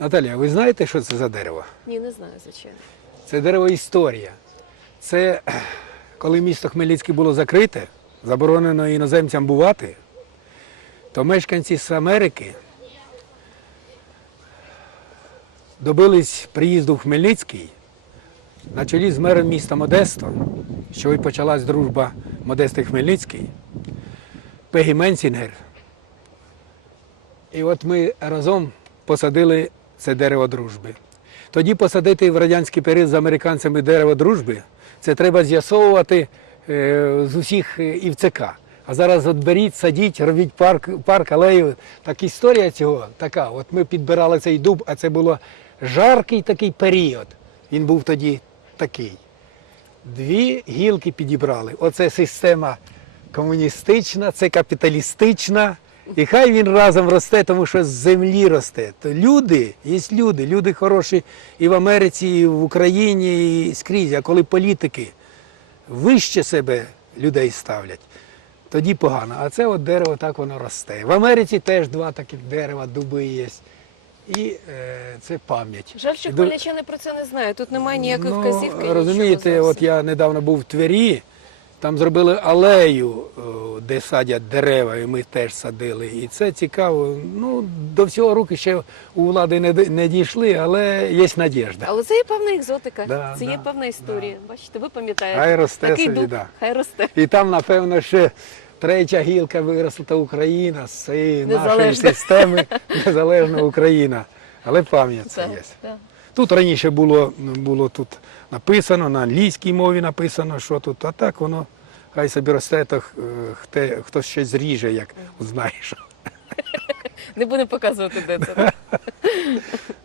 Наталія, ви знаєте, що це за дерево? Ні, не знаю, звичайно. Це дерево історія. Це коли місто Хмельницьке було закрите, заборонено іноземцям бувати, то мешканці з Америки добились приїзду в Хмельницький на чолі з мером міста Модесто, що і почалась дружба Модести Хмельницький, Пегі Менсінгер. І от ми разом посадили це дерево дружби. Тоді посадити в радянський період з американцями дерево дружби, це треба з'ясовувати е, з усіх е, і в ЦК. А зараз от беріть, садіть, робіть парк, парк, алею. Так історія цього така. От ми підбирали цей дуб, а це було жаркий такий період. Він був тоді такий. Дві гілки підібрали. Оце система комуністична, це капіталістична. І хай він разом росте, тому що з землі росте. То люди, є люди, люди хороші і в Америці, і в Україні, і скрізь. А коли політики вище себе людей ставлять, тоді погано. А це от дерево так воно росте. В Америці теж два таких дерева, дуби є. І е, це пам'ять. Жаль, що хмельничани про це не знають. Тут немає ніякої Ну, вказівки. Розумієте, от я недавно був в Твері, там зробили алею, о, де садять дерева, і ми теж садили. І це цікаво. Ну, до всього руки ще у влади не, не дійшли, але є надіжда. Але це є певна екзотика, Да, це є певна історія. Бачите, ви пам'ятаєте. Хай росте Такий собі, да. хай росте. І там, напевно, ще третя гілка виросла та Україна з цієї нашої системи, незалежна Україна. Але пам'ять це є. Тут раніше було, було тут написано, на англійській мові написано, що тут, а так воно хай собі росте, то хто, хто щось зріже, як узнаєш. Не будемо показувати, де це.